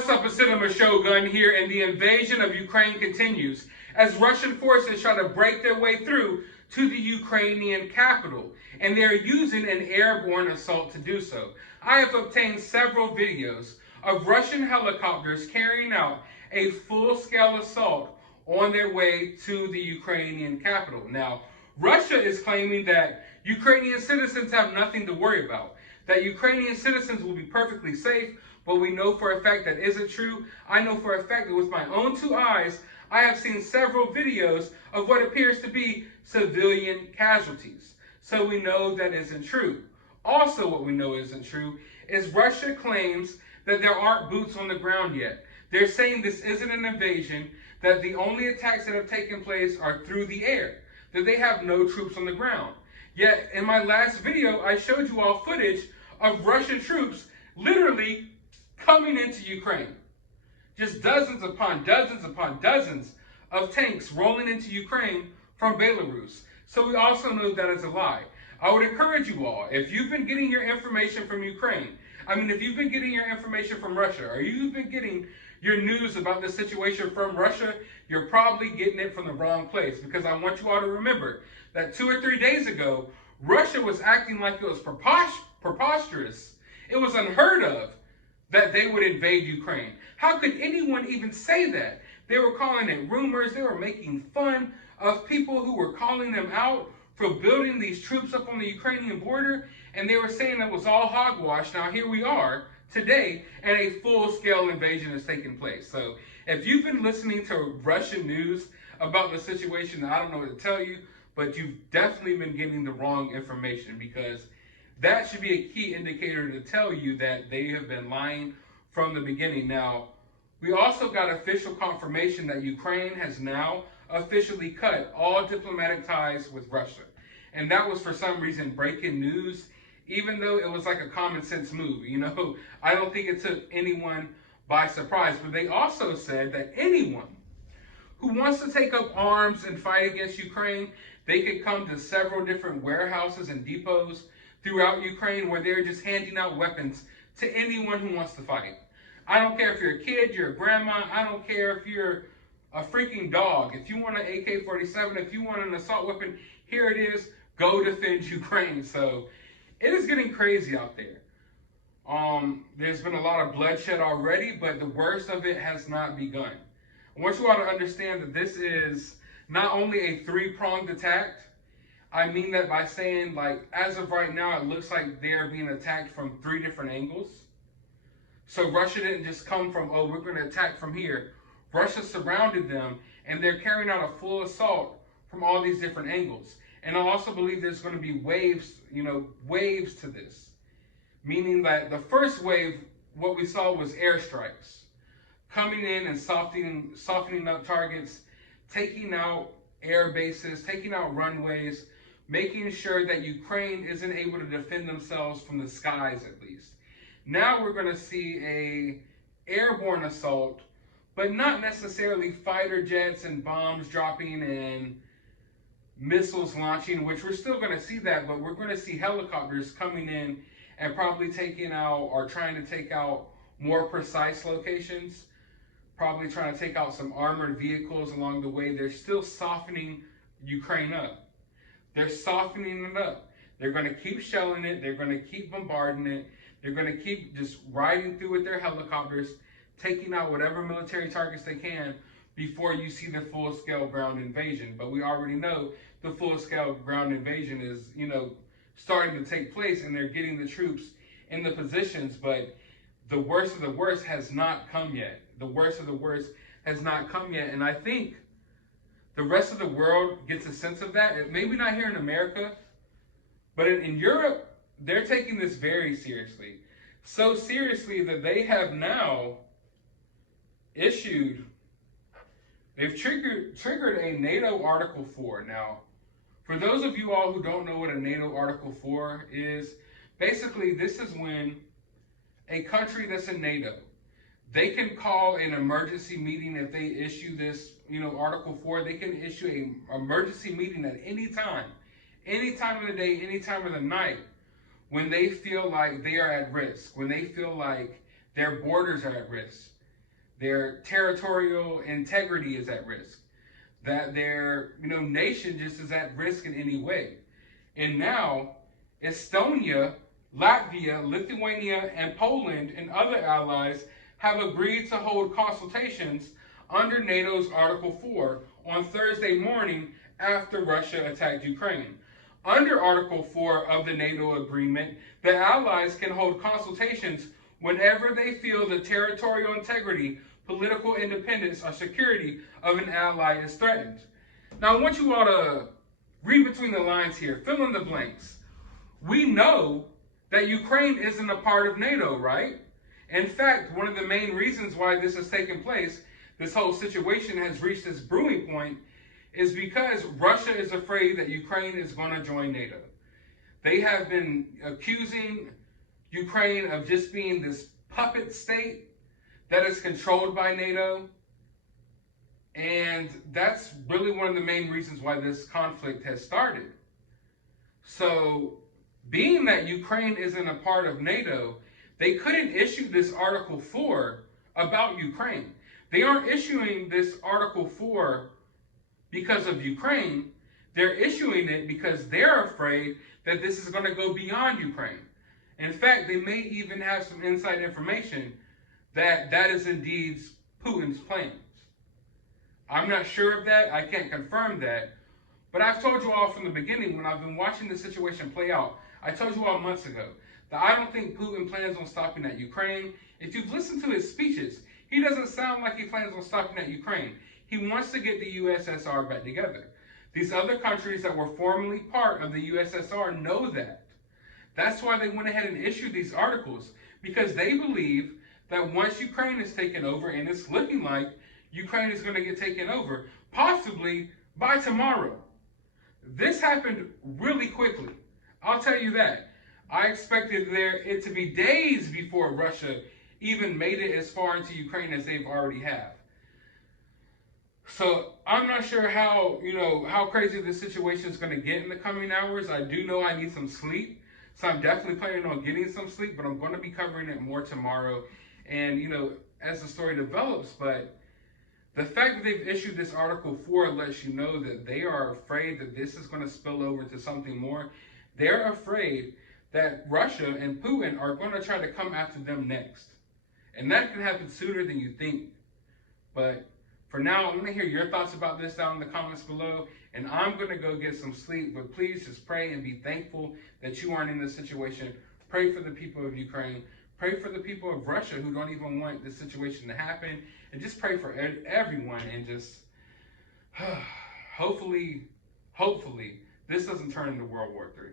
What's up, a Cinema Shogun here, and the invasion of Ukraine continues as Russian forces try to break their way through to the Ukrainian capital, and they are using an airborne assault to do so. I have obtained several videos of Russian helicopters carrying out a full-scale assault on their way to the Ukrainian capital. Now, Russia is claiming that Ukrainian citizens have nothing to worry about, that Ukrainian citizens will be perfectly safe, but we know for a fact that isn't true. I know for a fact that with my own two eyes, I have seen several videos of what appears to be civilian casualties. So we know that isn't true. Also, what we know isn't true is Russia claims that there aren't boots on the ground yet. They're saying this isn't an invasion, that the only attacks that have taken place are through the air, that they have no troops on the ground. Yet, in my last video, I showed you all footage of Russian troops literally coming into Ukraine. Just dozens upon dozens of tanks rolling into Ukraine from Belarus. So we also know that is a lie. I would encourage you all, if you've been getting your information from Ukraine, if you've been getting your information from Russia, or you've been getting your news about the situation from Russia, you're probably getting it from the wrong place, because I want you all to remember that 2 or 3 days ago, Russia was acting like it was preposterous. It was unheard of that they would invade Ukraine. How could anyone even say that? They were calling it rumors. They were making fun of people who were calling them out for building these troops up on the Ukrainian border, and they were saying it was all hogwash. Now here we are today, and a full-scale invasion is taking place. So if you've been listening to Russian news about the situation, I don't know what to tell you, but you've definitely been getting the wrong information, because that should be a key indicator to tell you that they have been lying from the beginning. Now, we also got official confirmation that Ukraine has now officially cut all diplomatic ties with Russia. And that was for some reason breaking news, even though it was like a common sense move. I don't think it took anyone by surprise. But they also said that anyone who wants to take up arms and fight against Ukraine, they could come to several different warehouses and depots throughout Ukraine where they're just handing out weapons to anyone who wants to fight. I don't care if you're a kid, you're a grandma, I don't care if you're a freaking dog. If you want an AK-47, if you want an assault weapon, here it is, go defend Ukraine. So it is getting crazy out there. There's been a lot of bloodshed already, but the worst of it has not begun. I want you all to understand that this is not only a three-pronged attack. I mean that by saying, as of right now, it looks like they're being attacked from 3 different angles. So Russia didn't just come from, oh, we're going to attack from here. Russia surrounded them, and they're carrying out a full assault from all these different angles. And I also believe there's going to be waves to this. Meaning that the first wave, what we saw was airstrikes. Coming in and softening up targets, taking out air bases, taking out runways, making sure that Ukraine isn't able to defend themselves from the skies at least. Now we're going to see a airborne assault, but not necessarily fighter jets and bombs dropping and missiles launching, which we're still going to see that, but we're going to see helicopters coming in and probably taking out or trying to take out more precise locations, probably trying to take out some armored vehicles along the way. They're still softening Ukraine up. They're softening it up. They're going to keep shelling it. They're going to keep bombarding it. They're going to keep just riding through with their helicopters, taking out whatever military targets they can before you see the full-scale ground invasion. But we already know the full-scale ground invasion is, starting to take place, and they're getting the troops in the positions. But the worst of the worst has not come yet. The worst of the worst has not come yet. And I think the rest of the world gets a sense of that. Maybe not here in America, but in Europe, they're taking this very seriously. So seriously that they have now they've triggered a NATO Article 4. Now, for those of you all who don't know what a NATO Article 4 is, basically this is when a country that's in NATO, they can call an emergency meeting if they issue this, Article 4. They can issue an emergency meeting at any time of the day, any time of the night, when they feel like they are at risk, when they feel like their borders are at risk. their territorial integrity is at risk, that their nation just is at risk in any way. And now Estonia, Latvia, Lithuania, and Poland and other allies have agreed to hold consultations under NATO's Article 4 on Thursday morning after Russia attacked Ukraine. Under Article 4 of the NATO agreement, the allies can hold consultations whenever they feel the territorial integrity, political independence, or security of an ally is threatened. Now, I want you all to read between the lines here, fill in the blanks. We know that Ukraine isn't a part of NATO, right? In fact, one of the main reasons why this has taken place, this whole situation has reached this brewing point, is because Russia is afraid that Ukraine is going to join NATO. They have been accusing Ukraine of just being this puppet state that is controlled by NATO. And that's really one of the main reasons why this conflict has started. So, being that Ukraine isn't a part of NATO, they couldn't issue this Article 4 about Ukraine. They aren't issuing this Article 4 because of Ukraine. They're issuing it because they're afraid that this is going to go beyond Ukraine. In fact, they may even have some inside information that that is indeed Putin's plans. I'm not sure of that. I can't confirm that. But I've told you all from the beginning, when I've been watching the situation play out, I told you all months ago that I don't think Putin plans on stopping at Ukraine. If you've listened to his speeches, he doesn't sound like he plans on stopping at Ukraine. He wants to get the USSR back together. These other countries that were formerly part of the USSR know that. That's why they went ahead and issued these articles, because they believe that once Ukraine is taken over, and it's looking like Ukraine is going to get taken over, possibly by tomorrow. This happened really quickly. I'll tell you that. I expected it to be days before Russia even made it as far into Ukraine as they've already have. So I'm not sure how crazy this situation is going to get in the coming hours. I do know I need some sleep. So I'm definitely planning on getting some sleep, but I'm going to be covering it more tomorrow. And, as the story develops, but the fact that they've issued this Article 4 lets you know that they are afraid that this is going to spill over to something more. They're afraid that Russia and Putin are going to try to come after them next. And that can happen sooner than you think. But for now, I'm going to hear your thoughts about this down in the comments below. And I'm going to go get some sleep. But please just pray and be thankful that you aren't in this situation. Pray for the people of Ukraine. Pray for the people of Russia who don't even want this situation to happen. And just pray for everyone. And just hopefully, this doesn't turn into World War III.